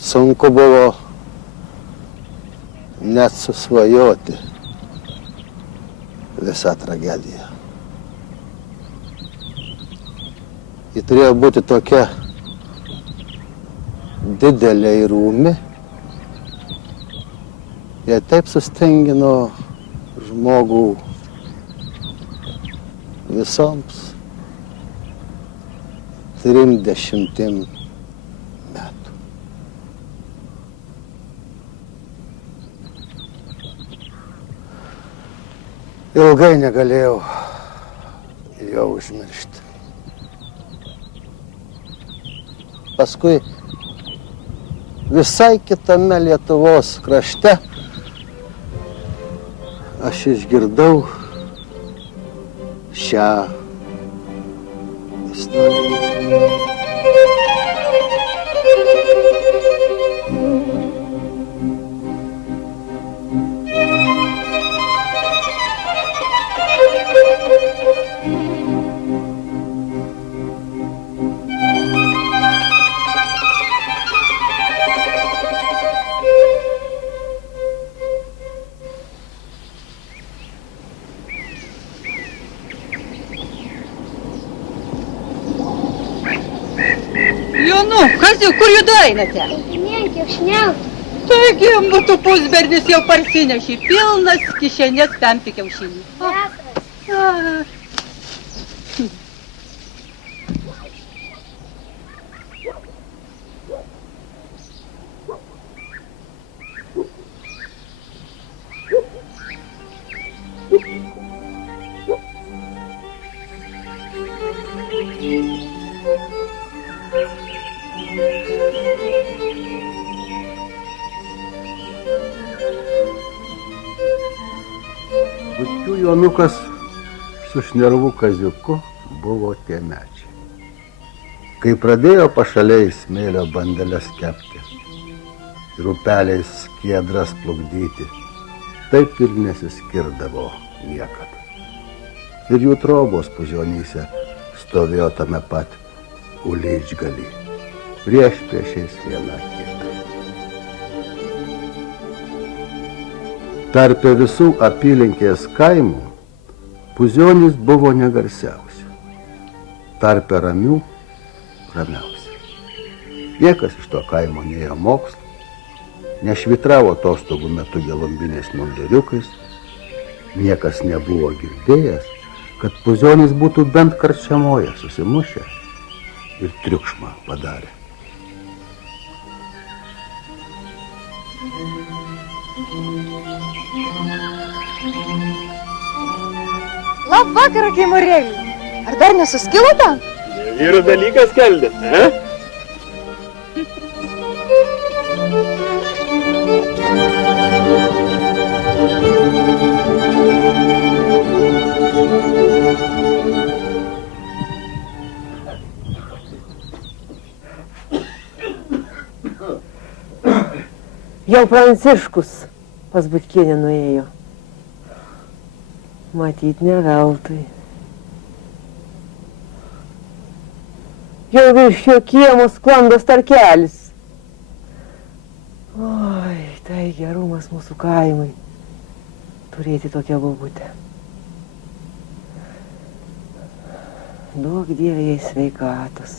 Sunku buvo net susvajoti visą tragediją. Ji turėjo būti tokia didelė ir rūmi. Jie taip sustengino žmogų visoms 30 metų. Ilgai negalėjau jo užmiršti. Paskui visai kitame Lietuvos krašte aš išgirdau šią istoriją. Jonu, kas jau, kur judu einate? Kiek šniauti. Taigi, mūsų pusbernis jau parsinešė, pilnas kišenės pempi kiaušinį. Petras. Paskui Jonukas su Šnervu Kaziuku buvo tie mečiai. Kai pradėjo pašaliai smėlio bandeles kepti ir upeliais skiedras plukdyti, taip ir nesiskirdavo niekada. Ir jų trobos Puzionyse stovėjo tame pat Uličgaly, priešais viena kitą. Tarpe visų apylinkės kaimų Puzionys buvo negarsiausia, tarpe ramių ramiausia. Niekas iš to kaimo nėjo mokslą, nešvitravo atostogų metu gelumbiniais munduriukais, niekas nebuvo girdėjęs, kad Puzionys būtų bent karčiamoje susimušę ir triukšmą padarė. Labvakarą, kaimorėlį. Ar dar nesuskilote? Vyro dalykas keldė, ne? Jau Pranciškus pas Butkienę nuėjo. Matyt, ne veltui. Jau virš jo kiemo sklando starkelis. Oi, tai gerumas mūsų kaimai. Turėti tokią bobutę. Duok Dieve jai sveikatos.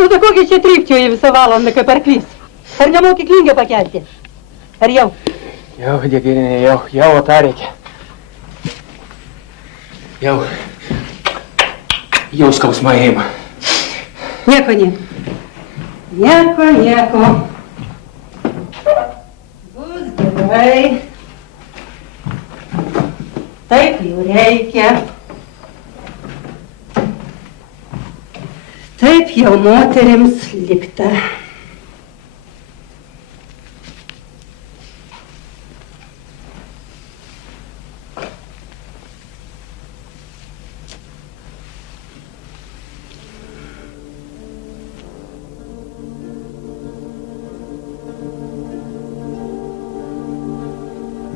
Nu, tai kokį čia trypčioji visą valandą, kaip arklys? Ar nemoki klingę pakelti? Ar jau? Jau, dėgirinė, jau, o tą reikia. Jau skausmą įima. Nieko. Bus gerai. Taip jau reikia. Taip jau moterims likta.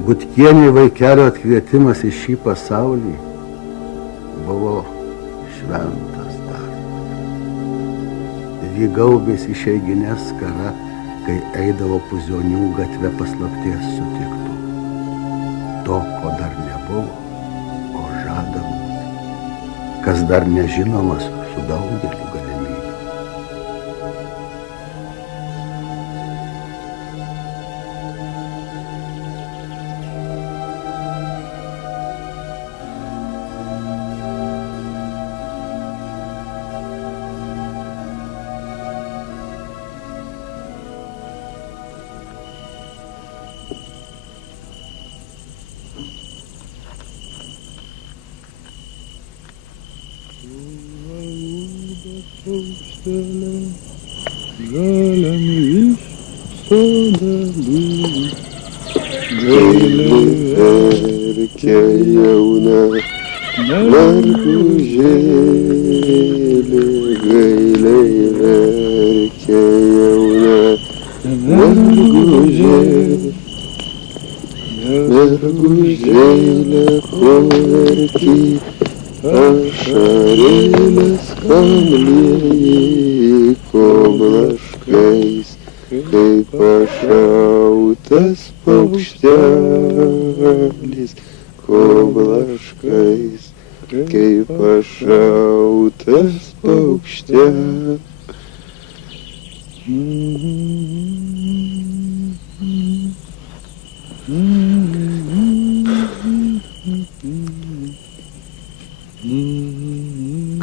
Butkienė vaikelio atkvietimas į šį pasaulį buvo šventas darbas. Ji gaubėsi išeiginės skara, kai eidavo Puzionių gatve paslapties sutiktų. To, ko dar nebuvo, o žada būti, kas dar nežinomas su daugeliu galimybių. Verkia jauna mergužėlė, gailiai verkia jauna mergužėlė. Mergužėlė, ko verki, ašarėlės kamlieji, ko blaškais, kaip pašautas paukštelis, ko blaškais, kaip pašautas paukštelis.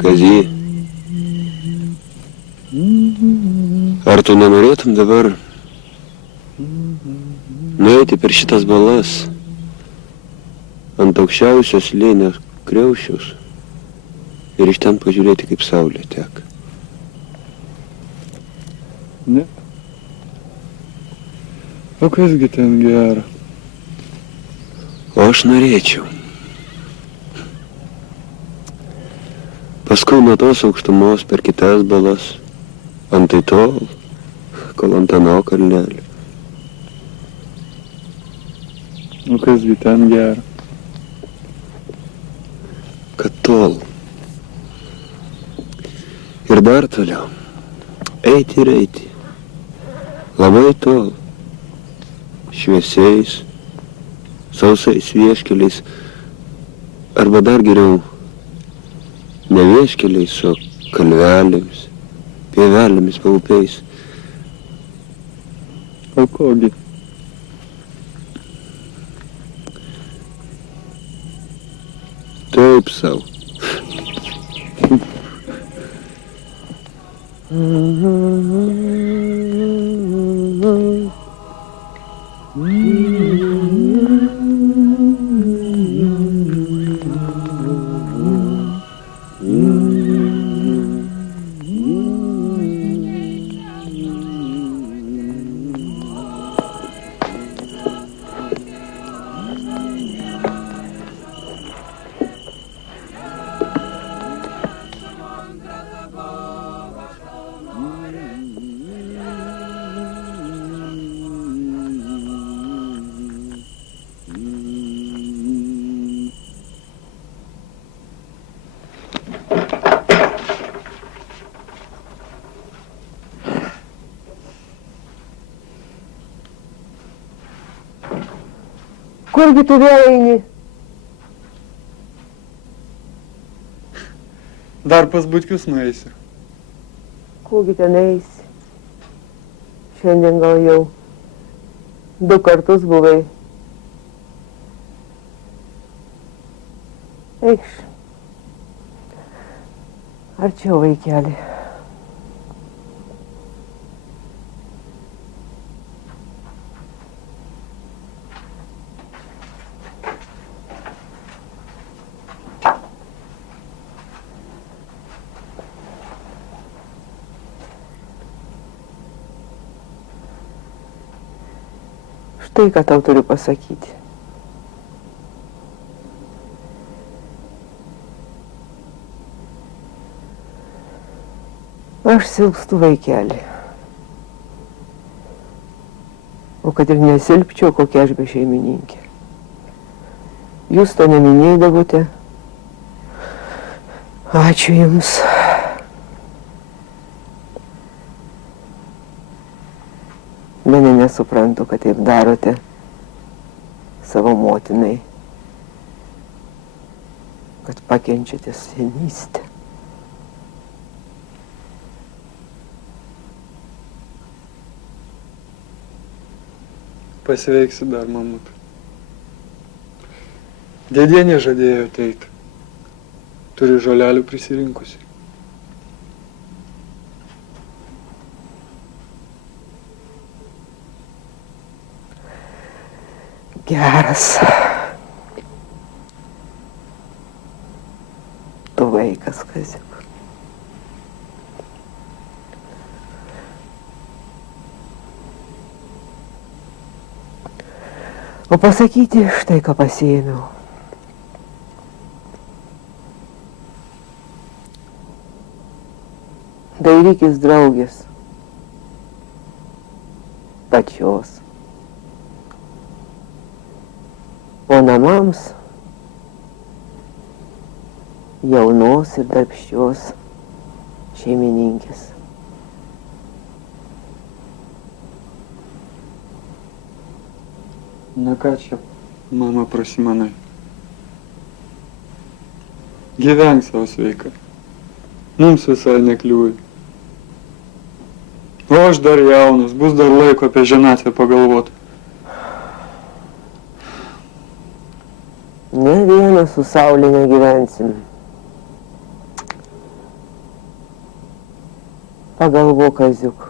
Kazy, ar tu nenorėtum dabar nueiti per šitas balas ant aukščiausios slėnio kriaušiaus ir iš ten pažiūrėti, kaip saulė teka? Ne. O kasgi ten gera? O aš norėčiau. Paskui nuo tos aukštumos per kitas balas, antai tol, kol ant ano kalnelio. O kasgi ten gera? Kad tol. Ir dar toliau. Eiti ir eiti. Labai tol. Šviesiais, sausais vieškeliais. Arba dar geriau, ne vieškeliais, o kalvelėmis, pievelėmis, paupiais. O kogi? Taip savo. Kurgi tu vėl eini? Dar pas Butkius nueisiu. Kurgi ten eisi? Šiandien gal jau 2 kartus buvai. Eikš. Arčiau, vaikeli. Štai ką tau turiu pasakyti. Aš silpstu, vaikeli. O kad ir nesilpčiau, kokia aš be šeimininkė. Jūs to neminėdavote. Ačiū Jums. Mane nesuprantu, kad taip darote savo motinai. Kad pakenčiate senystę. Pasveiksi dar, mamut. Dėdienė žadėjo ateiti. Turi žolelių prisirinkusi. Geras. Tu vaikas, Kaziuk. O pasakyti štai ką pasiėmiau. Dairykis draugės. Pačios. O namams jaunos ir darbščios šeimininkės. Na ką čia, mama, prasimanai? Gyvenk savo sveiką. Mums visai nekliūvi. O aš dar jaunas, bus dar laiko apie ženatvę pagalvoti. Ne vienas su saulė negyvensim. Pagalvok, Kaziuk.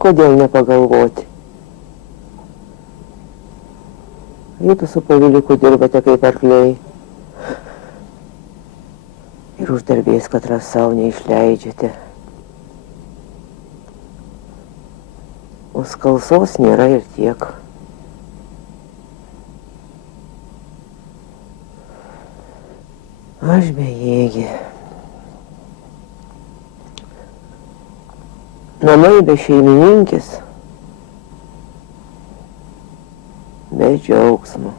Kodėl nepagalvoti? Jūs su Paviliuku dirbate kaip arkliai. Ir uždarbės katras savo neišleidžiate. O skalsos nėra ir tiek. Aš bejėgė. Namai be šeimininkės. Be džiaugsmo.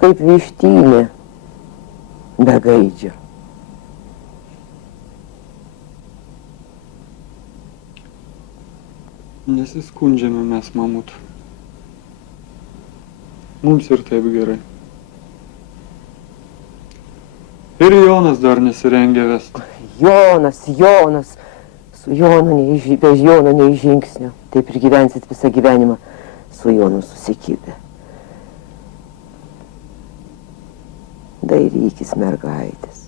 Kaip vištynė be gaidžio. Nesiskundžiame mes, mamut. Mums ir taip gerai. Ir Jonas dar nesirengia vesti. Jonas. Su Jonu be Jono nei žingsnio. Taip ir gyvensit visą gyvenimą su Jonu susikibę. Dairykis mergaitės.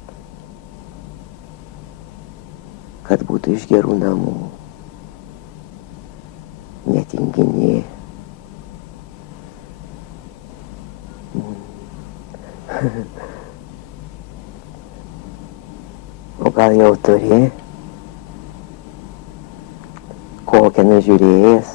Kad būtų iš gerų namų. Netinginė. O gal jau turi? Kokią nužiūrėjęs?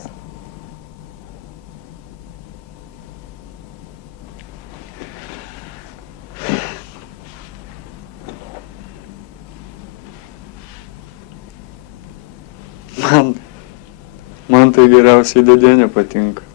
Man tai geriausiai dėdienė patinka.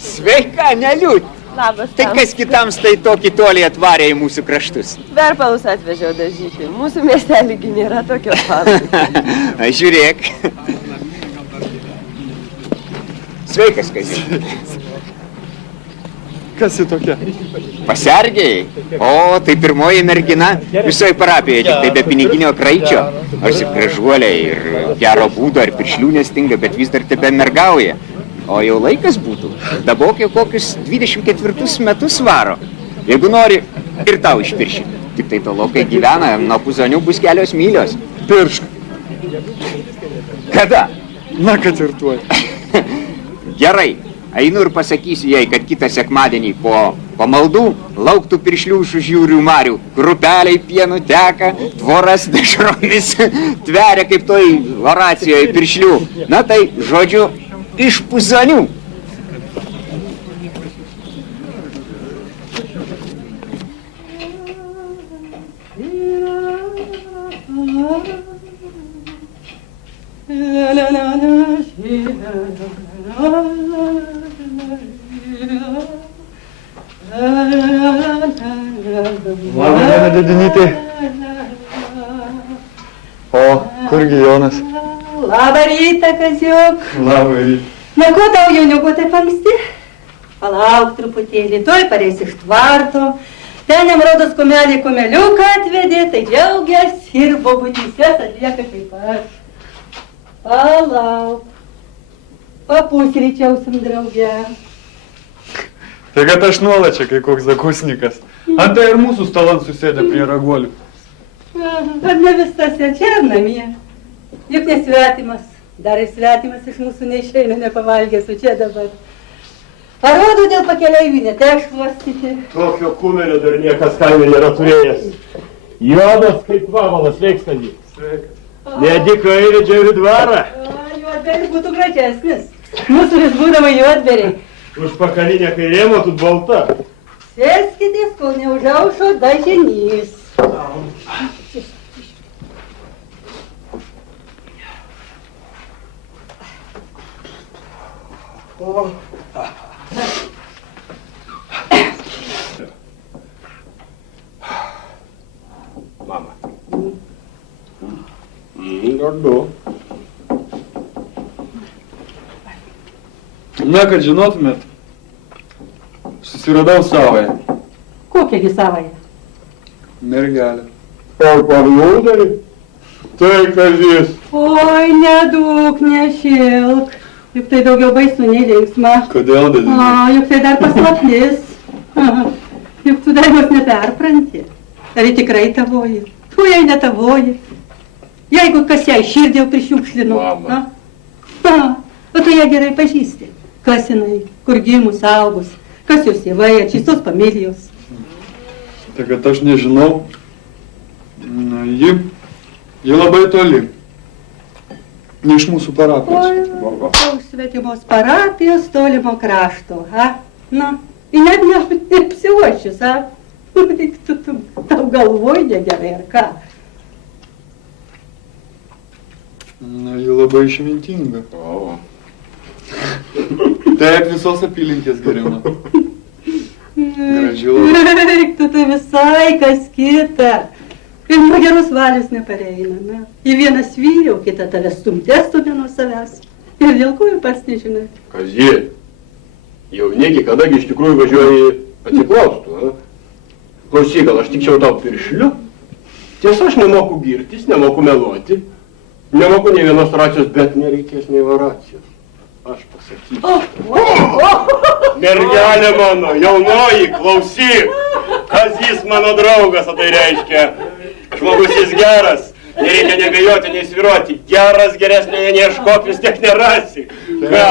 Sveika, neliūt. Labas. Tai kas kitams tai tokį tolį atvarė į mūsų kraštus? Verpalus atvežiau dažyti. Mūsų miesteligi nėra tokio fabriko. Žiūrėk. Sveikas, Kazy. Kas ji tokia? Pasargiai? O, tai pirmoji mergina visoje parapijoje, tik tai be piniginio kraičio. Nors ir gražuolė, ir gero būdo, ir piršlių nestinga, bet vis dar tebe mergauja. O jau laikas būtų. Dabar jau kokius 24 metus varo. Jeigu nori, ir tau išpirši. Tik tai tolo, kai gyvena, nuo Puzonių bus kelios mylios. Piršk. Kada? Na, kad ir tuoj. Gerai. Einu ir pasakysiu jai, kad kitą sekmadienį po pamaldų lauktų piršlių už jūrių marių. Grupeliai pienų teka, tvoras dešromis tveria kaip toj oracijoje piršlių. Na tai, žodžiu, iš Puzonių. Labą dieną, Didinytė. O, kurgi Jonas? Labą rytą, Kaziuk. Labą rytą. Na ko tau, jauniuko, taip anksti? Palauk truputėlį, tuoj pareis iš tvarto. Ten jam rodos kumelį kumeliuką atvedė, tai džiaugiasi ir bobutyses atlieka kaip aš. Palauk. Papusryčiausim drauge. Tai kad aš nuolat čia, kai koks zakusnikas. Antai ir mūsų stalan susėdė prie raguolių. Ar ne visas čia ar namie? Juk nesvetimas. Dar ir svetimas iš mūsų neišeina nepavalgęs, o čia dabar. Parodo dėl pakeleivių neteks šluostyti. Tokio kumelio dar niekas kaime nėra turėjęs. Juodas kaip vabalas, sveiks, Kazy. Sveikas. Nedika įvedžia ir į dvarą. Juodberis būtų gražesnis. Mūsų vis būdavo juodberiai. Už pakalinę kairė matot balta. Sėskitės, kol neužaušo dažinys. Mama. Gardu. Na, kad žinotumėt, susiradau savąją Kokiagi savąją? mergelę. O parlūdai? Tai Kazys. Oi, nedūk, nešilk. Juk tai daugiau baisu nei linksma. Kodėl, Didinytė? Juk tai dar paslaptis. Juk tu dar jos neperpranti. Ar ji tikrai tavoji? Tu jai ne tavoji. Jeigu kas jai širdį jau prišiukšlino. Mama. O tu ją gerai pažįsti. Kas jinai, kur gimus, augus, kas jos tėvai, ar šistos familijos. Tai kad aš nežinau, na, ji labai toli. Ne iš mūsų parapijos. Iš svetimos parapijos tolimo krašto, ha? Na, ji net neapsiuošis, ha? Tau galvoj negerai, ar ką? Na, ji labai išmintinga. O. Taip visos apylinkės gerina. Graži labai. Eik, tu tai visai kas kita. Ir nuo geros valios nepareina, na. Į vieną svyriau, kitą tave stumtė nuo savęs. Ir dėl ko jau pats nežinai. Kazy, jaunėgi, kadagi iš tikrųjų važiuoji atsiklaustų, ha? Klausyk, gal aš tikčiau tau piršliu? Tiesa, aš nemoku girtis, nemoku meluoti. Nemoku nei vienos racijos, bet nereikės nei varacijos. Aš pasakysiu. Mergelė mano, jaunoji, klausyk. Kazys mano draugas, o tai reiškia. Žmogus jis geras. Nereikia nebejoti, nei sviruoti. Geras geresnio neieškok, vis tiek nerasi. Ką?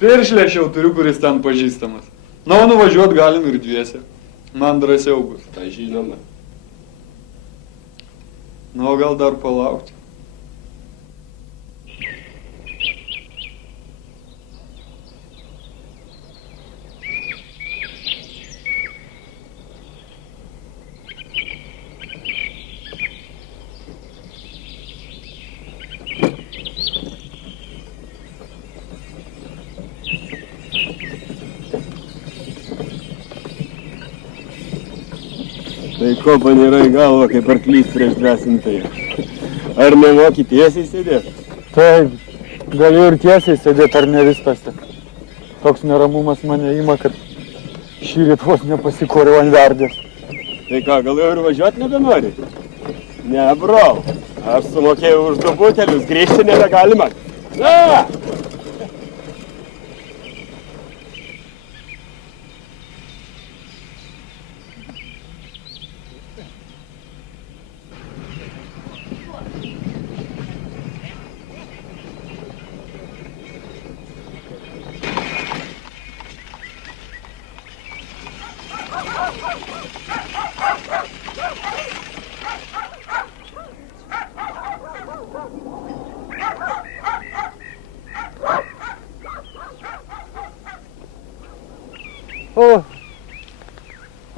Piršlę aš jau turiu, kuris ten pažįstamas. Na, o nuvažiuot galim ir dviese. Man drąsiau bus. Tai žinoma. Na, o gal dar palaukti? Tai ko panira į galvą, kaip arklys prieš drąsintai. Ar nemoki tiesiai sėdėti? Taip, galiu ir tiesiai sėdėti, ar ne viskas. Toks neramumas mane ima, kad šįryt vos nepasikoriau ant verdės. Tai ką, gal jau ir važiuoti nebenori? Ne, brol. Aš sumokėjau už 2 butelius, grįžti nebegalima. Na!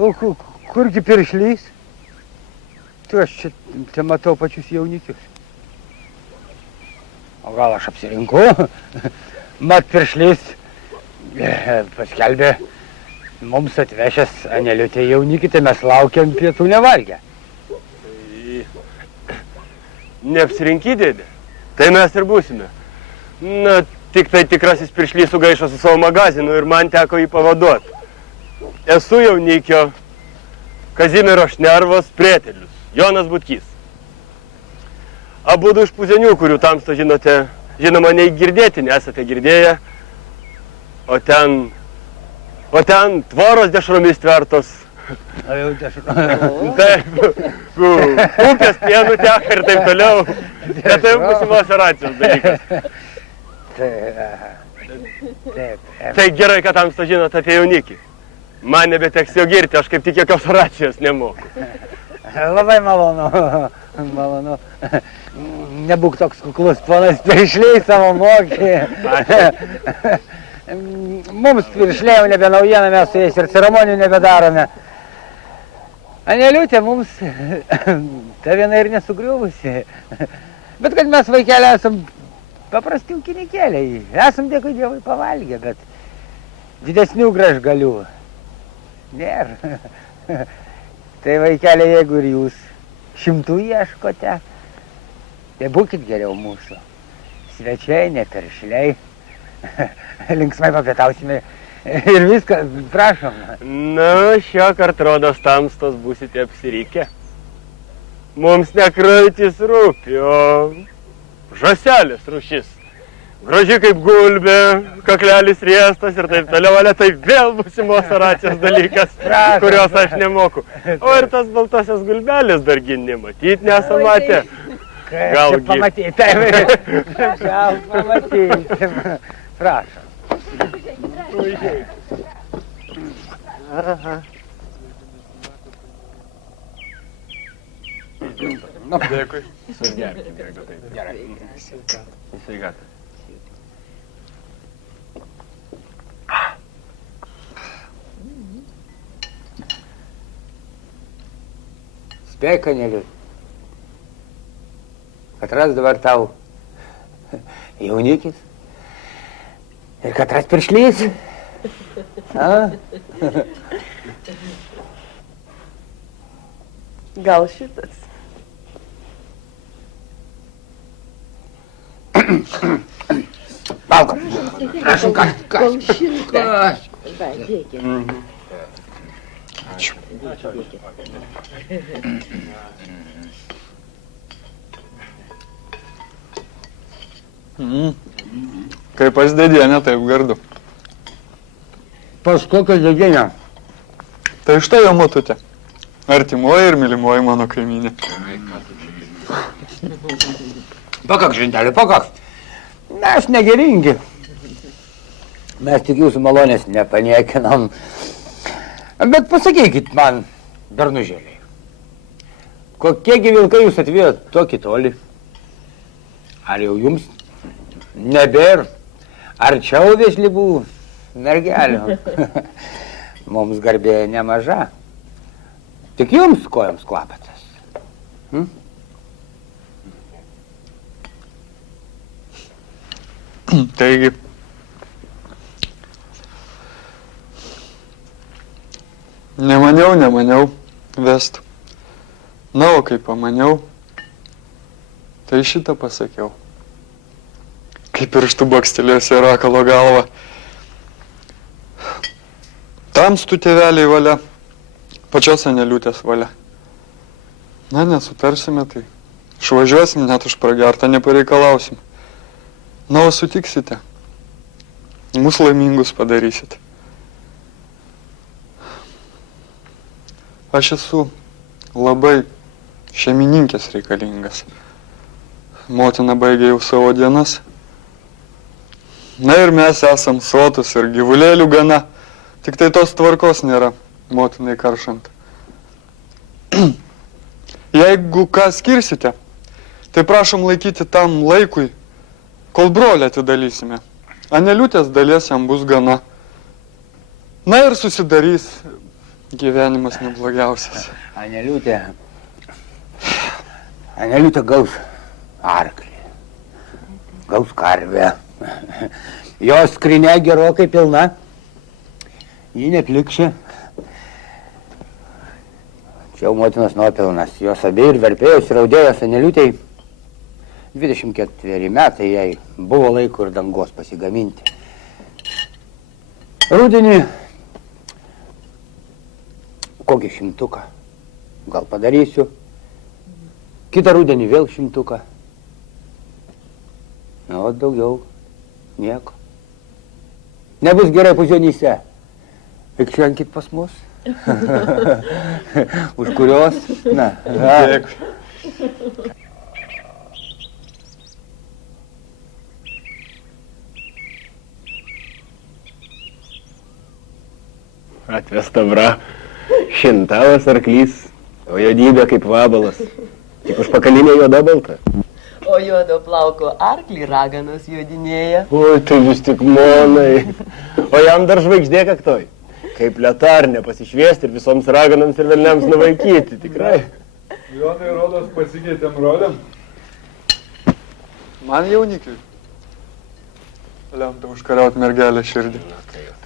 O kurgi piršlys? Tu aš čia matau pačius jaunikius. O gal aš apsirinku? Mat piršlys paskelbė mums atvešęs Aneliutę jaunikį, tai mes laukiam pietų nevalgę. Neapsirinki, dėdė. Tai mes ir būsime. Na, tik tai tikrasis piršlys sugaišo su savo magazinu ir man teko jį pavaduoti. Esu jaunikio Kazimiero Šnervos prietelius, Jonas Butkys. Abudu iš Puzenių, kurių tamsto žinote, žinoma, nei girdėti nesate girdėję, o ten tvoros dešromis tvertos. Taip, upės pienų teka ir taip toliau. Bet tai būsimos racijos dalykas. Tai gerai, kad tamsto žinot apie jaunikį. Man nebeteks jo girti, aš kaip tik jokios racijos nemoku. Labai malonu, malonu. Nebūk toks kuklus, ponas piršliai savo mokė. Mums piršliai jau nebe naujiena, mes su jais ir ceremonijų nebedarome. Aneliutė mums ta viena ir nesugriuvusi. Bet kad mes vaikelė esam paprasti ūkinikėliai. Esam dėkui Dievui pavalgę, bet didesnių gražgalių nėra. Tai vaikelė, jeigu ir jūs 100 ieškote, tai būkit geriau mūsų. Svečiai, ne piršliai. Linksmai papietausime ir viską, prašom. Na, šio kart rodos tamstos būsite apsirikę. Mums ne kraitis rūpi, o žąselės rūšis. Graži kaip gulbė, kaklelis riestas ir taip toliau, ale tai vėl būsimos racijos dalykas, kurios aš nemoku. O ir tas baltosios gulbelis dargi nematyt nesam matę. Galgi. Pamatyt, gal pamatysim. Prašom. Dėkui. Gerai. Sveikatą. Spėk, Aneliut, kad ras dabar tau jaunikis ir kad ras piršlys. Gal šitas? Valkom. Prašom, kas? Gal šitas? Va, dėkit. Ačiū. Kaip pas dėdienę, taip gardu. Pas kokią dėdienę? Tai štai jo motutė. Artimoji ir mylimoji mano kaimynė. Pakaks, žindelė, pakaks. Mes negeringi. Mes tik jūsų malonės nepaniekinam. Bet pasakykit man, bernužėliai, kokiegi vilkai jūs atvėjot tokį toli? Ar jau jums nebėr arčiau vėžlybų mergelių? Mums garbė nemaža. Tik jums kojoms klapatas. Taigi, nemaniau vest. Na, o kai pamaniau, tai šitą pasakiau. Kaip pirštų bakstelėjusi rakalo galva. Tamstų tėveliai valia, pačios Aneliūtės valia. Na, nesutarsime, tai išvažiuosim, net už pragertą nepareikalausim. Na, o sutiksite, mūsų laimingus padarysit. Aš esu labai šeimininkės reikalingas. Motina baigė jau savo dienas. Na ir mes esam sotus ir gyvulėlių gana. Tik tai tos tvarkos nėra, motinai karšant. Jeigu ką skirsite, tai prašom laikyti tam laikui, kol brolį atidalysime. Aneliūtės dalies jam bus gana. Na ir susidarys gyvenimas neblogiausias. Aneliūtė gaus arklį, gaus karvę. Jos skrinė gerokai pilna, ji neplikšė. Čia jau motinos nuopilnas, jos abi ir verpėjos ir audėjos Aneliūtei 24 metai jai buvo laiko ir dangos pasigaminti. Rudenį kokį 100 gal padarysiu, kitą rudenį vėl 100. Na, o daugiau nieko. Nebus gerai pužionyse. Ikšvenkit pas mus. Už kurios? Na, Dėkui. Atvesta bra. Šintavas arklys, o juodybė kaip vabalas. Tik užpakalinė juoda balta. O juodo plauko arklį raganos jodinėja. Oi, tai vis tik monai. O jam dar žvaigždė kaktoj. Kaip letarnė pasišviesti ir visoms raganams ir velniams nuvaikyti, tikrai. Jonai, rodos, pasikeitėm rolėm. Man jaunikiui lemta užkariaut mergelę širdį.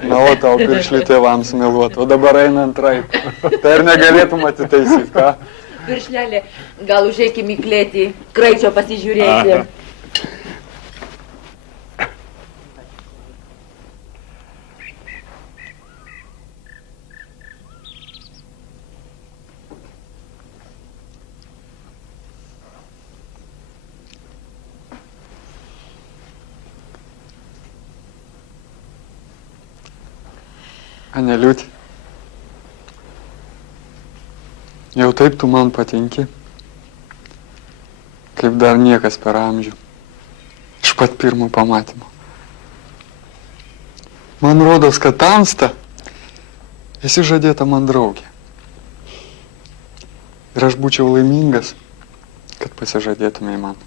Na, o tau piršlį tėvams meluot, o dabar eina antraip. Tai ir negalėtum atitaisyti, ką? Piršlelė, gal užeikim į klėtį, kraičio pasižiūrėti. Aneliūtė, jau taip tu man patinki, kaip dar niekas per amžių, iš pat pirmo pamatymo. Man rodos, kad tamsta esi žadėta man draugė. Ir aš būčiau laimingas, kad pasižadėtumai man.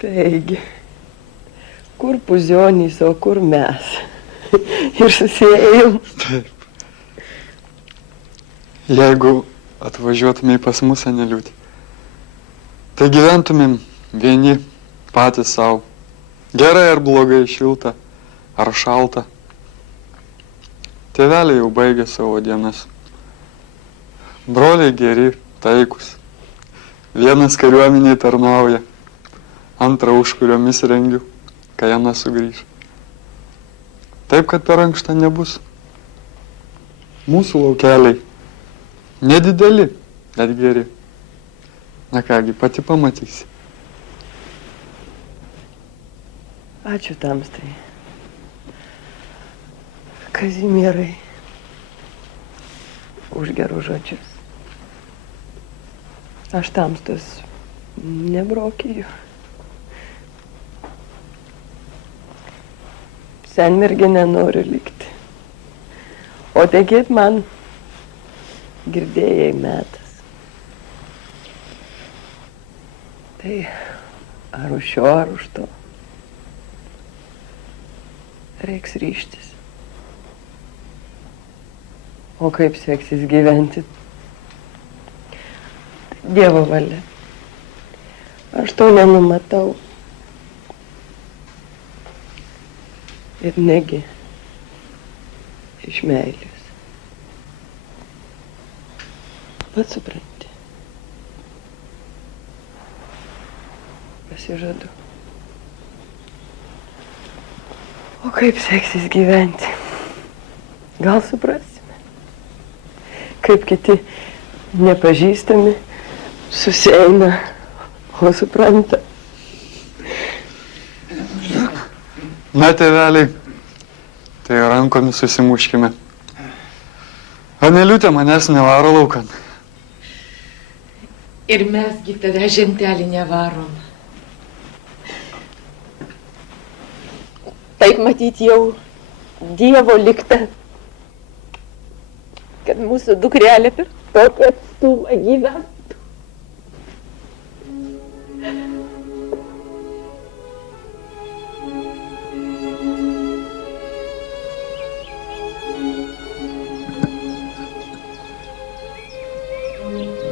Taigi, kur puzionys, o kur mes? Ir susijėjom. Taip. Jeigu atvažiuotumėj pas mus, Aneliūtė, tai gyventumėm vieni patys savo. Gerai ar blogai, šilta ar šalta. Tėveliai jau baigė savo dienas. Broliai geri, taikus. Vienas kariuomeniai tarnauja, antrą už kuriomis rengiu, kai Jana sugrįž. Taip, kad per ankštą nebus. Mūsų laukeliai nedideli, bet geri. Na kągi, pati pamatysi. Ačiū tamstai. Kazimierai, už gerus žodžius. Aš tamstos nebrokiju. Senmergė nenoriu likti. O tekėt man girdėjai metas. Tai ar už šio, ar už to. Reiks ryštis. O kaip seksis gyventi? Dievo valia. Aš to nenumatau. Ir negi iš meilės. Pats supranti. Pasižadu. O kaip seksis gyventi? Gal suprasime, kaip kiti nepažįstami susieina, o supranta. Na, tėveliai, tai rankomis susimuškime. Aneliutė manęs nevaro laukan. Ir mesgi tada žentelį nevarom. Taip matyti jau Dievo likta, kad mūsų dukrelė per tokį atstumą gyventų.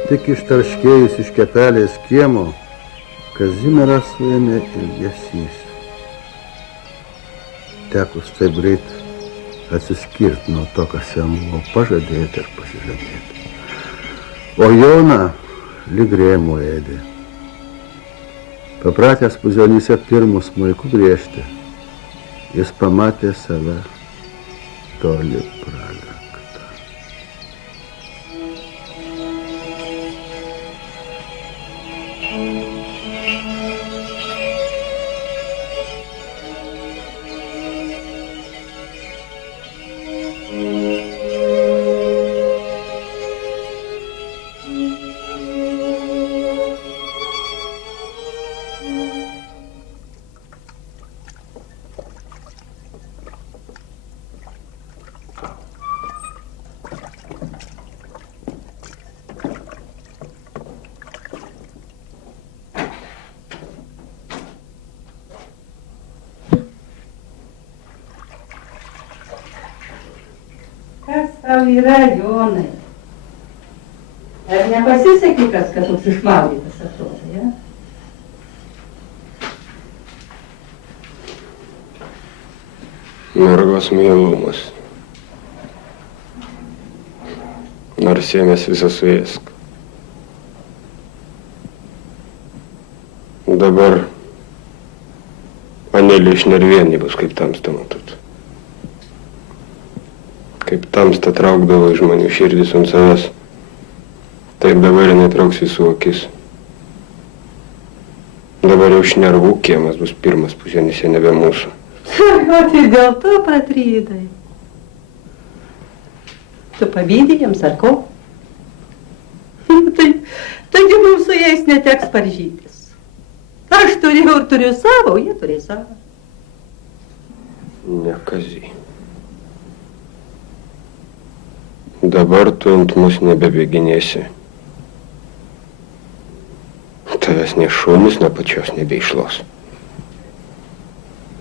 Tik ištarškėjus iš kepelės kiemo, Kazimierą suėmė ilgesys. Tekus taip greit atsiskirti nuo to, kas jam buvo pažadėti ir pasižadėti. O Joną lyg rėmų ėdė. Papratęs puzionyse pirmų smuikų griežti, jis pamatė save toli pralektą. Kas tau yra, Jonai? Ar nepasisekė kas, kad toks išmaudytas atrodo, ja? Mergos meilumas. Nors ėmės visą suėsk. Dabar Anelį iš nervienį bus, kaip tamsta matot. Kaip tamsta traukdavo iš žmonių širdis ant savęs, taip dabar jinai trauks visų akis. Dabar jau iš nervų kiemas bus pirmas pusėnyse nebe mūsų. O tai dėl to patrydai. Tu pavydai jiems ar ko? Taigi mums su jais neteks paržytis. Aš turėjau ir turiu savo, o jie turėjo savo. Ne, Kazy. Dabar tu ant mus nebebėginėsi. Tavęs ne šunis nuo pačios nebeišlos.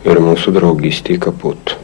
Ir mūsų draugystė kaput.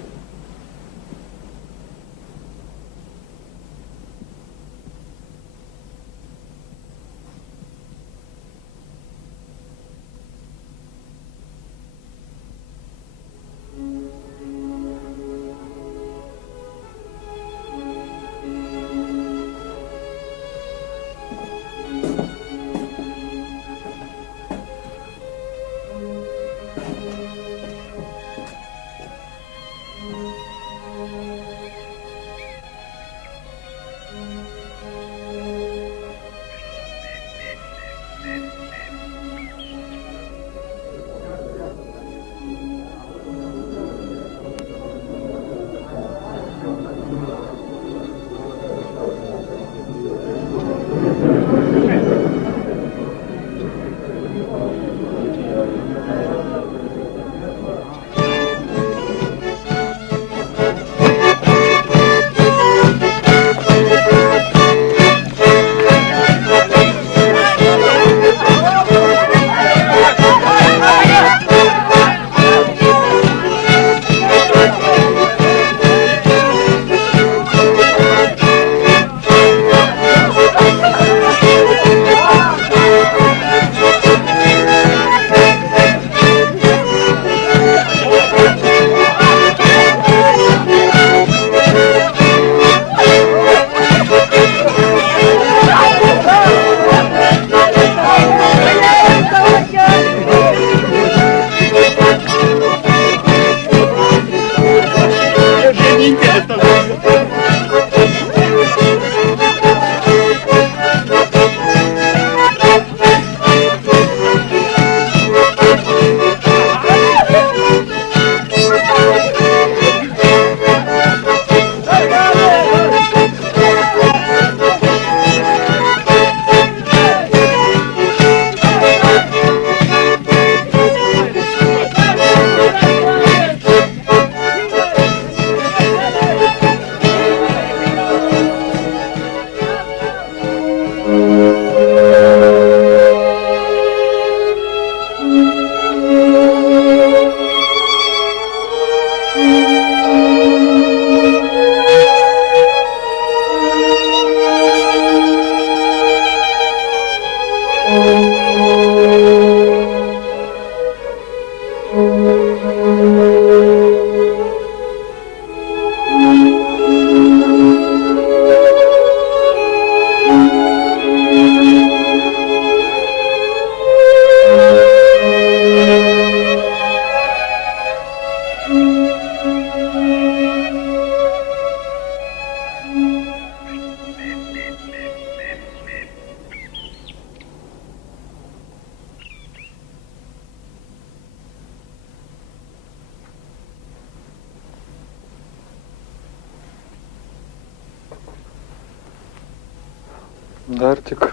Dar tik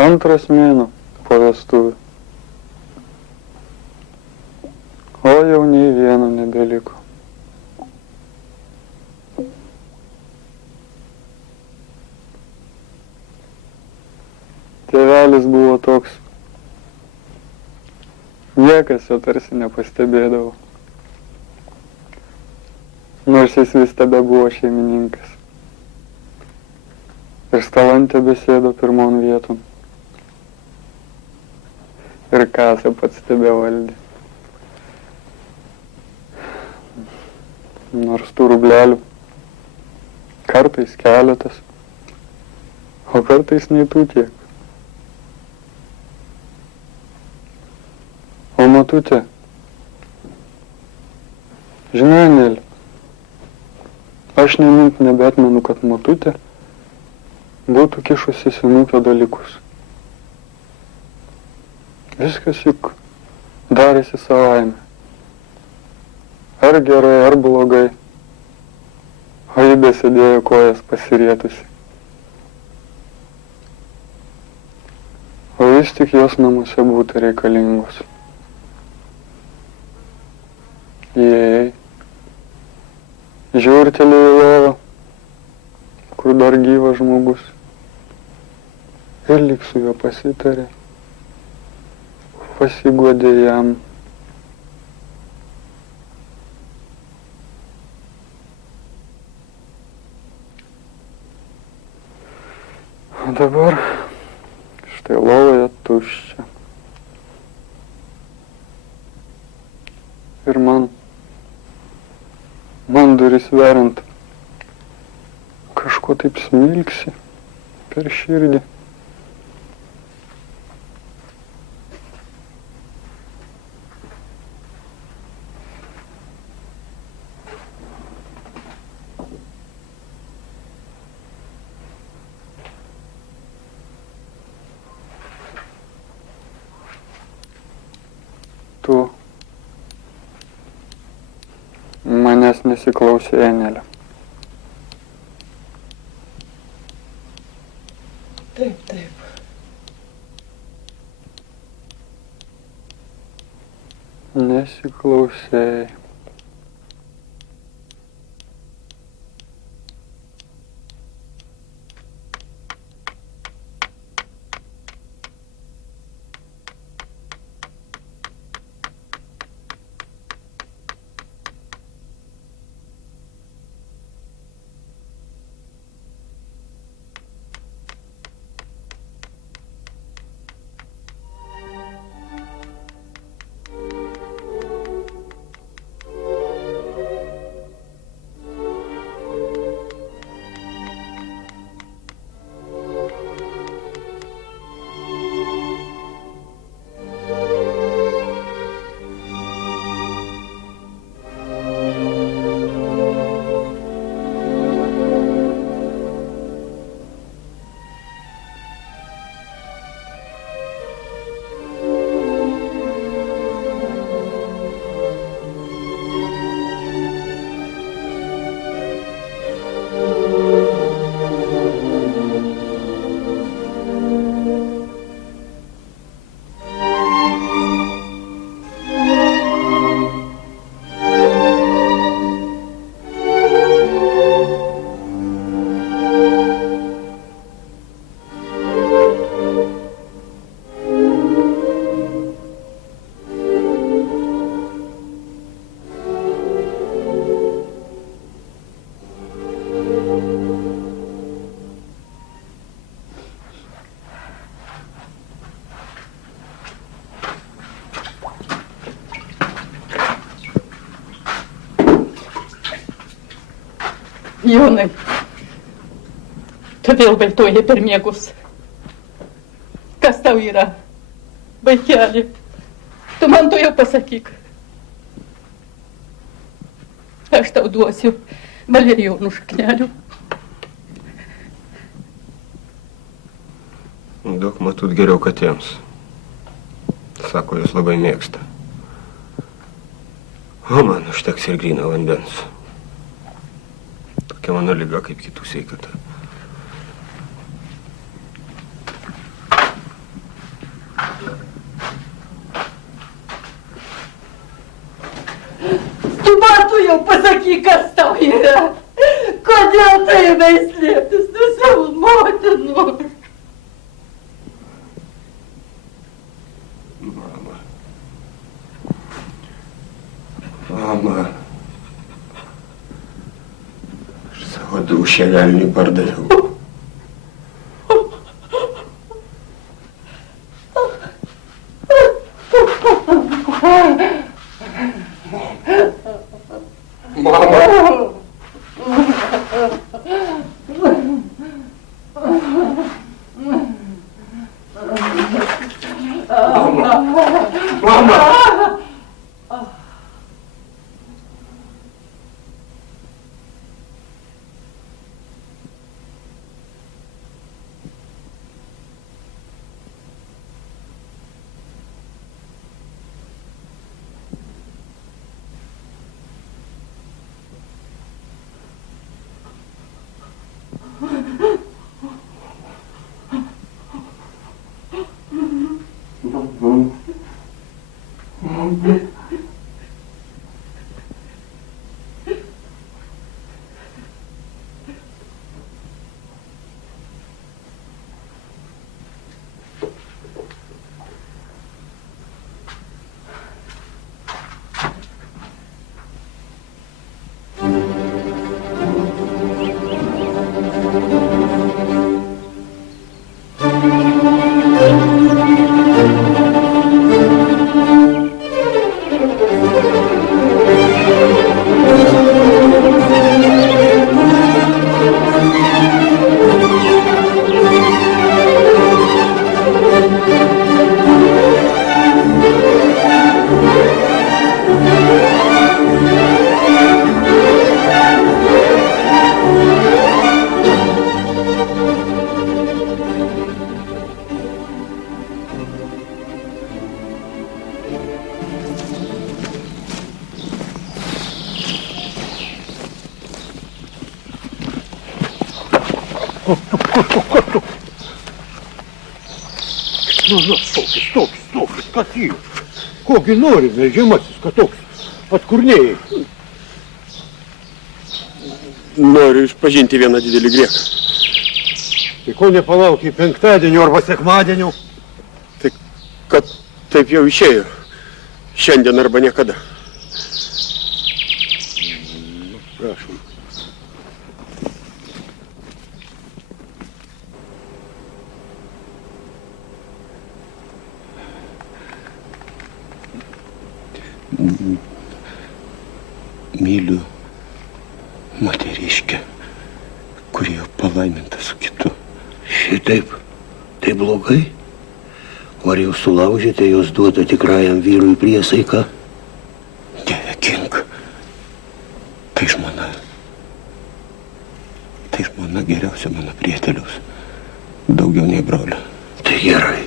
antras mėnuo po vestuvių. O jau nei vieno nebeliko. Tėvelis buvo toks. Niekas jo tarsi nepastebėdavo. Nors jis vis tebe buvo šeimininkas. Ir stalante besėdo pirmon vieton. Ir kasą pats tebe valdė. Nors tų rublelių kartais keletas, o kartais nei tų tiek. O matutė, žinai, Anelė, aš nemint nebeatmenu, kad matutė būtų kišusi senukio dalykus. Viskas juk darėsi savaime. Ar gerai, ar blogai. O ji besėdėjo kojas pasirietusi. O vis tik jos namuose būtų reikalingos. Jei žiūrtelėjo į lovą, kur dar gyvas žmogus, ir lyg su juo pasitarė, pasiguodė jam. O dabar štai lovoje tuščia. Ir man duris veriant, kažko taip smilksi per širdį. Tu manęs nesiklausė, Anelė. Taip, taip. Nesiklausėjai. Jonai, tu vėl vaitoji per miegus. Kas tau yra, vaikeli? Tu man to jau pasakyk. Aš tau duosiu valerijonų šaknelių. Duok matut geriau katėms. Sako, jūs labai mėgsta. O man užteks ir gryno vandens. Tokia mano liga kaip kitų sveikata. Tai kas tau yra? Kodėl tu ėmai slėptis nuo savo motinų? Mama, aš savo dūšę velniui pardaviau. Stop, kas yra? Kogi nori, melžiamasis, kad toks atkurnėjai? Noriu išpažinti vieną didelį grieką. Tai ko nepalaukiai penktadienio arba sekmadienio? Tai kad taip jau išėjo. Šiandien arba niekada. Prašom. Myliu moteriškę, kuri jau palaiminta su kitu. Šitaip? Tai blogai? O ar jau sulaužėte jos duotą tikrajam vyrui priesaiką? Dieve kink. Tai žmona. Tai žmona geriausia mano prietelius. Daugiau nei brolio. Tai gerai.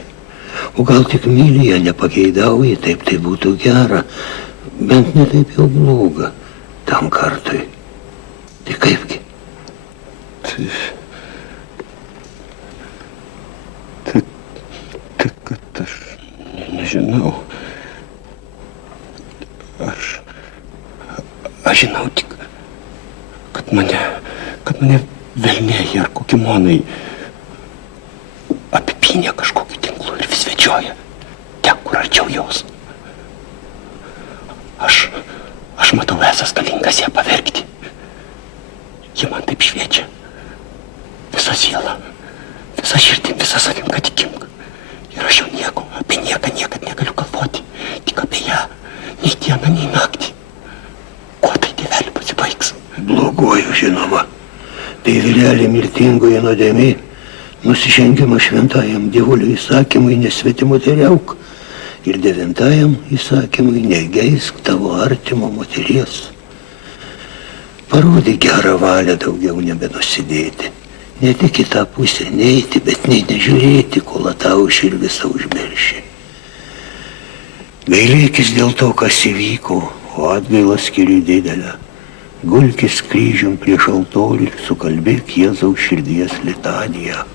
O gal tik myli ją nepageidauji, taip tai būtų gera. Bent ne taip jau bloga tam kartui. Tai kaipgi? Tai kad aš nežinau. Aš žinau tik, kad mane velnėja ar kokie monai apipynė kažkokiu tinklu ir vis vedžioja ten, kur arčiau jos. Aš matau esas galingas ją pavergti. Ji man taip šviečia. Visa siela, visa širdim, visa savim, kad tikimk. Ir aš jau nieko, apie nieką niekad negaliu galvoti. Tik apie ją, nei dieną, nei naktį. Kuo tai tėvelį pasibaigs? Bloguoju, žinoma. Tai vyrelė mirtingoje nuodėmė. Nusižengimas šventajam dievulių įsakymui nesvetimoteriauk. Ir 9 įsakymui negeisk tavo artimo moteries. Parodyk gerą valią daugiau nebenusidėti. Ne tik į tą pusę neiti, bet nei nežiūrėti, kol atauši ir visą užmerši. Gailėkis dėl to, kas įvyko, o atgailą skiriu didelę. Gulkis kryžium prieš altorių ir sukalbėk Jėzaus širdies litaniją.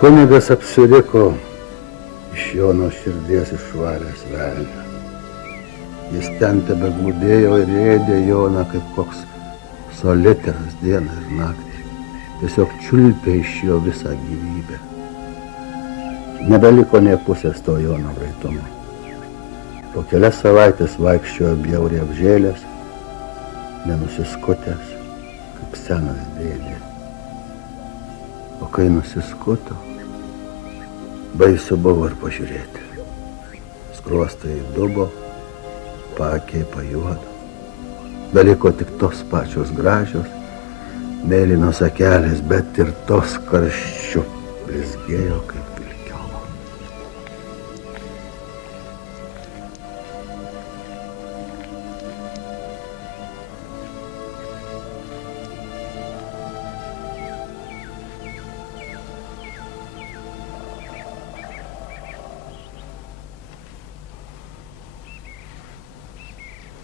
Kunigas apsiriko, iš Jono širdies išvaręs velnią. Jis ten tebeglūdėjo ir ėdė Joną kaip koks soliteras dieną ir naktį. Tiesiog čiulpė iš jo visą gyvybę. Nebeliko nė pusės to Jono raitumo. Po kelias savaitės vaikščiojo bjauriai apžėlęs, nenusiskutęs, kaip senas dėdė. O kai nusiskuto, baisu buvo ir pažiūrėti. Skruostai įdubo, paakiai pajuodo. Beliko tik tos pačios gražios, mėlynos akelės, bet ir tos karščiu blizgėjo kaip vilkioko.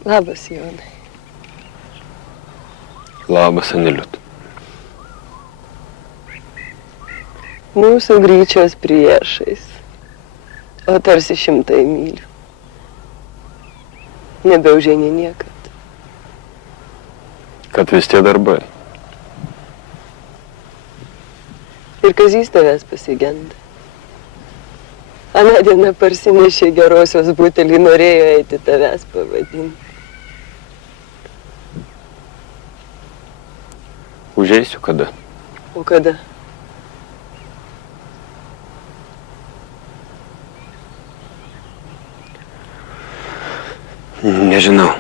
Labas, Jonai. Labas, Aneliut. Mūsų Gryčios priešais, o tarsi 100 mylių. Nebeužeini niekad. Kad vis tie darbai. Ir Kazys tavęs pasigenda. Aną dieną parsinešė gerosios butelį, norėjo eiti tavęs pavadinti. Užeisiu kada? O kada? Nežinau.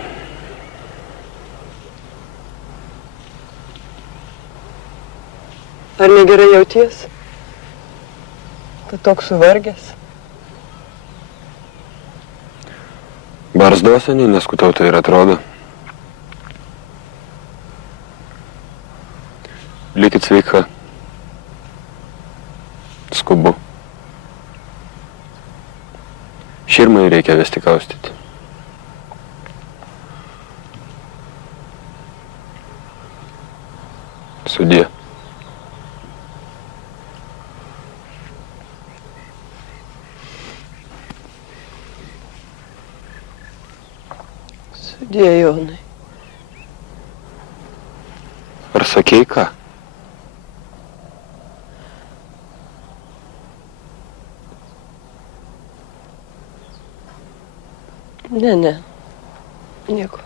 Ar negerai jauties? Kad toks suvargęs? Barzdos seniai neskutau, tai ir atrodo. Likit sveika. Skubu. Širmai reikia vesti kaustyti. Sudie. Sudie, Jonai. Ar sakei ką? Ne. Nieko.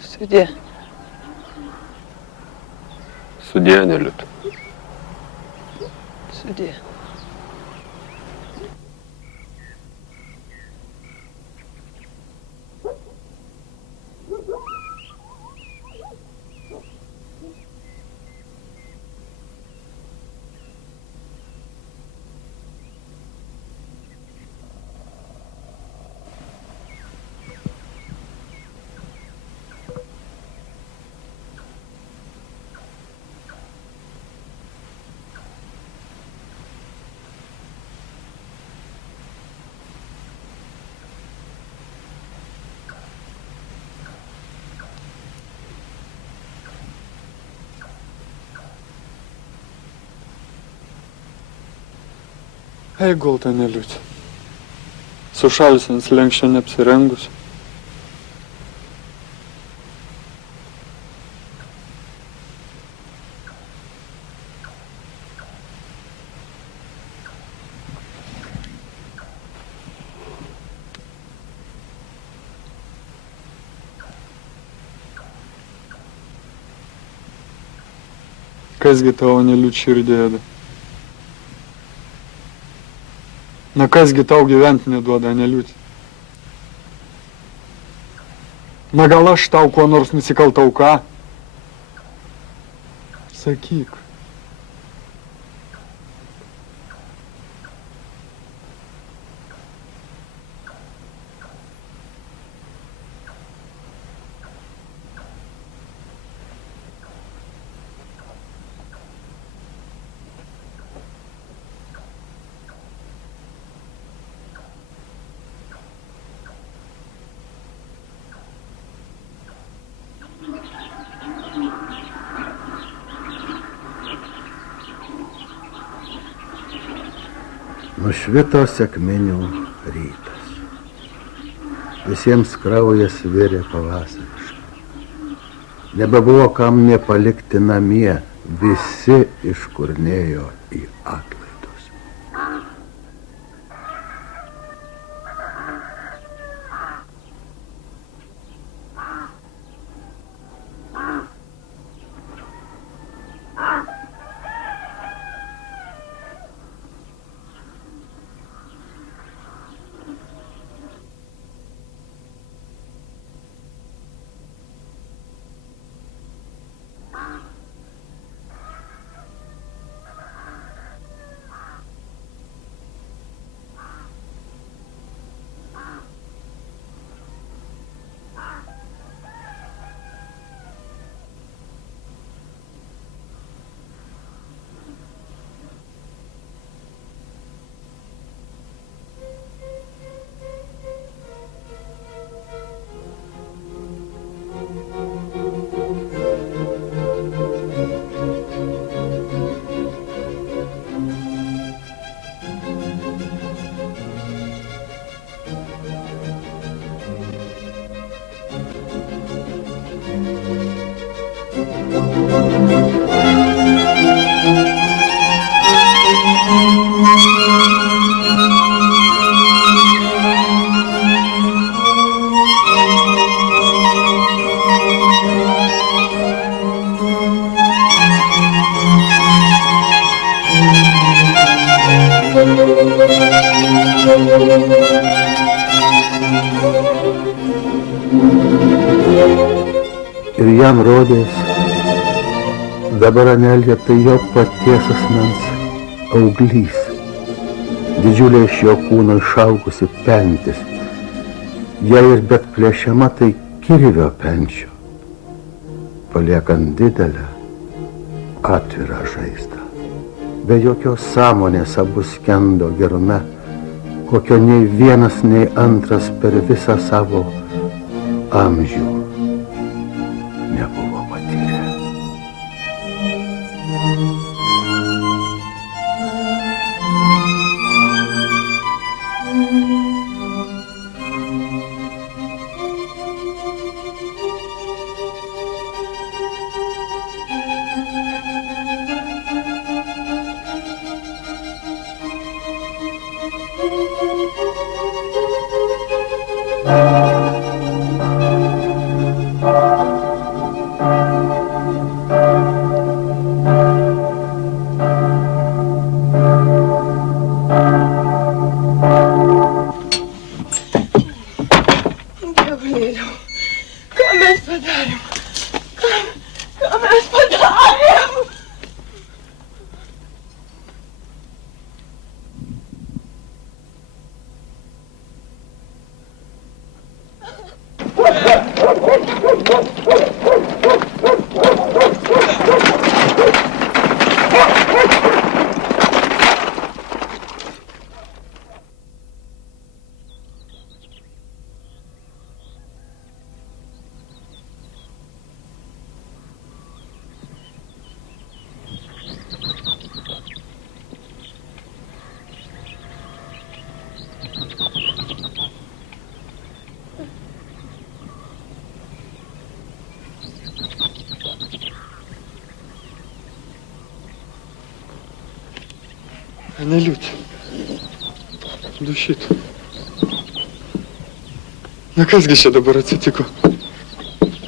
Sudie. Sudie, Aneliut. Sudie. Ei, gult, Aneliut. Sušalis ant slenksčio neapsirengus. Kasgi tavo, Aneliut, širdį ėda? Na kasgi tau gyventi neduoda, Aneliut? Na gal aš tau kuo nors nusikaltau, ką? Sakyk. Nušvito sekminių rytas. Visiems kraujas virė pavasariškai. Nebebuvo kam nepalikti namie, visi iškurnėjo į atlaidus. Ir jam rodės, dabar Anelė tai jo paties asmens auglys, didžiulė iš jo kūno išaugusi pentis, jei ir bet plėšiama tai kirvio penčio, paliekant didelę atvirą žaizdą. Be jokios sąmonės abu skendo gerume, kokio nei vienas, nei antras per visą savo amžių nebuvo patyrę. Aneliutė, dušyt. Na kasgi čia dabar atsitiko?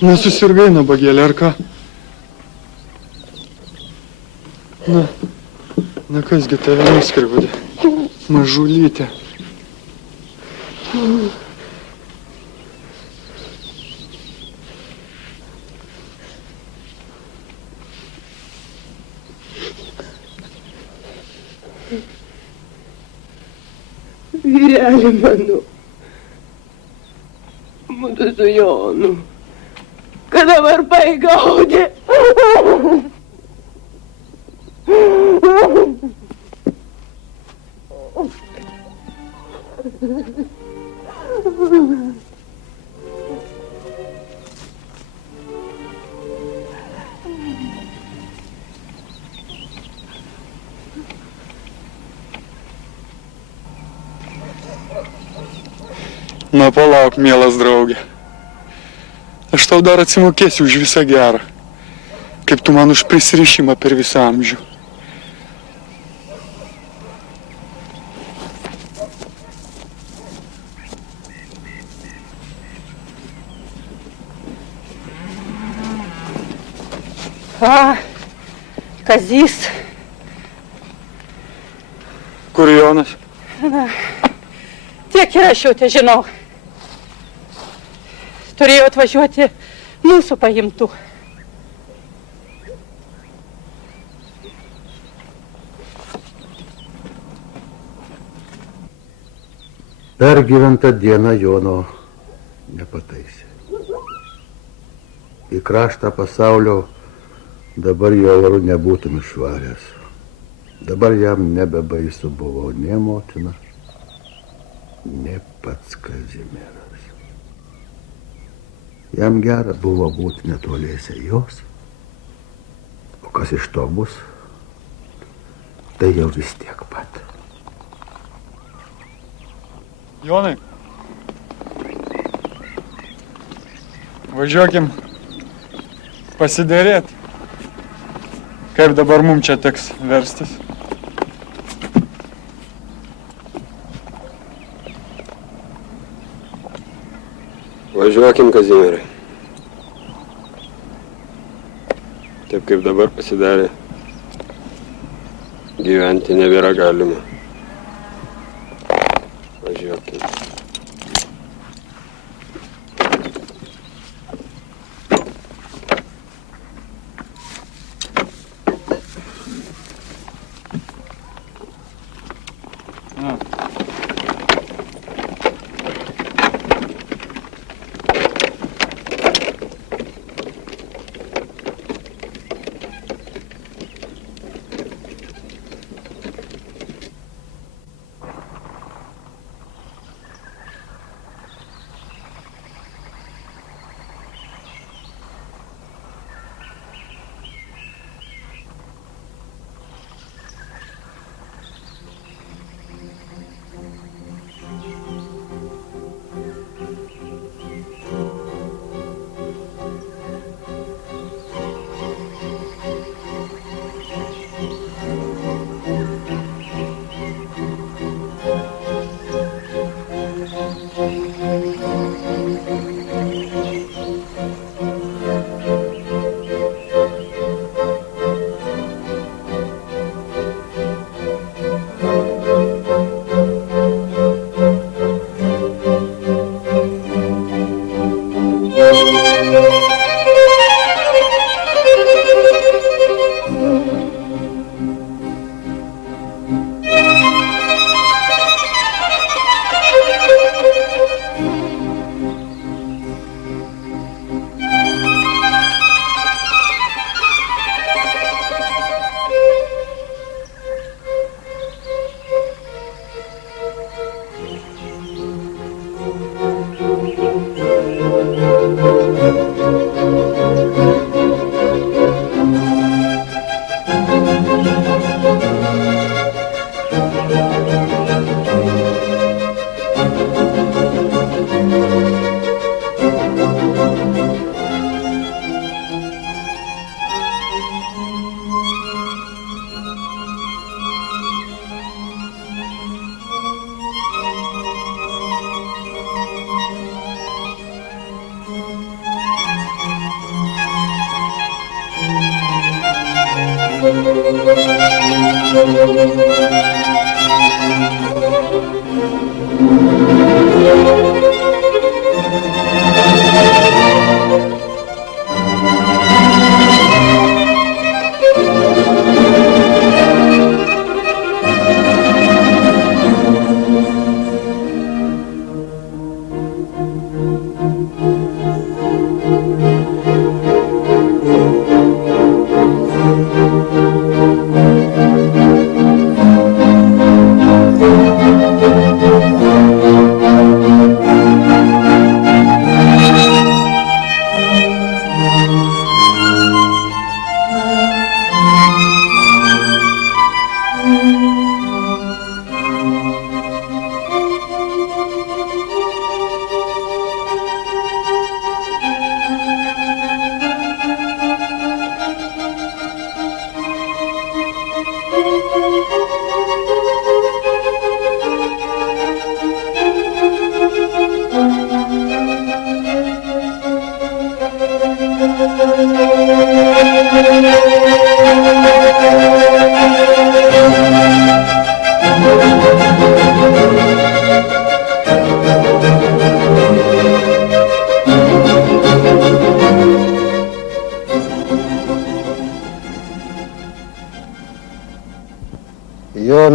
Nesusirgai nabagėlė, ar ką? Na kasgi tave nuskriaudė, mažulytė. Vyrelį mano, mudu su Jonu, kada varpai gaudė. Na, palauk, mielas draugė. Aš tau dar atsimokėsiu už visą gerą. Kaip tu man už prisirišimą per visą amžių. Kazys. Kur Jonas? Tiek ir aš jau te žinau. Turėjau atvažiuoti mūsų paimtų. Pergyventa diena Jono nepataisė. Į kraštą pasaulio dabar jo varu nebūtum išvaręs. Dabar jam nebebaisu buvo ne motina, ne pats Kazimieras. Jam gera buvo būti netoliese jos, o kas iš to bus, tai jau vis tiek pat. Jonai, važiuokim pasiderėti. Kaip dabar mums čia teks verstis? Važiuokim, Kazimierai. Taip kaip dabar pasidarė, gyventi nebėra galima. Važiuokim.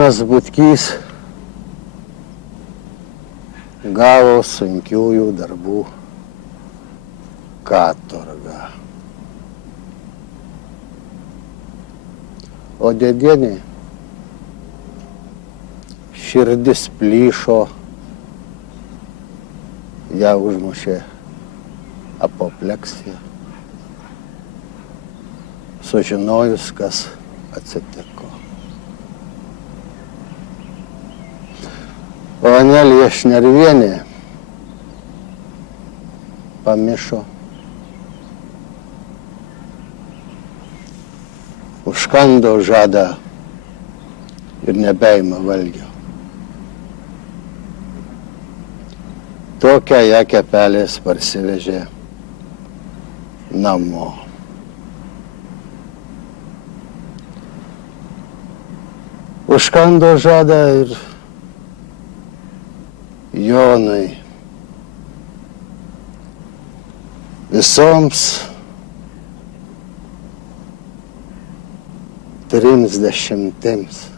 Jonas Butkys gavo sunkiųjų darbų katorgą. O Dėdienė širdis plyšo, ją užmušė apopleksija, sužinojus, kas atsitiko. O Anelija Šnervienė pamišo, užkando žadą ir nebeima valgio. Tokią ją Kepelės parsivežė namo. Užkando žadą ir Jonai. Visoms 30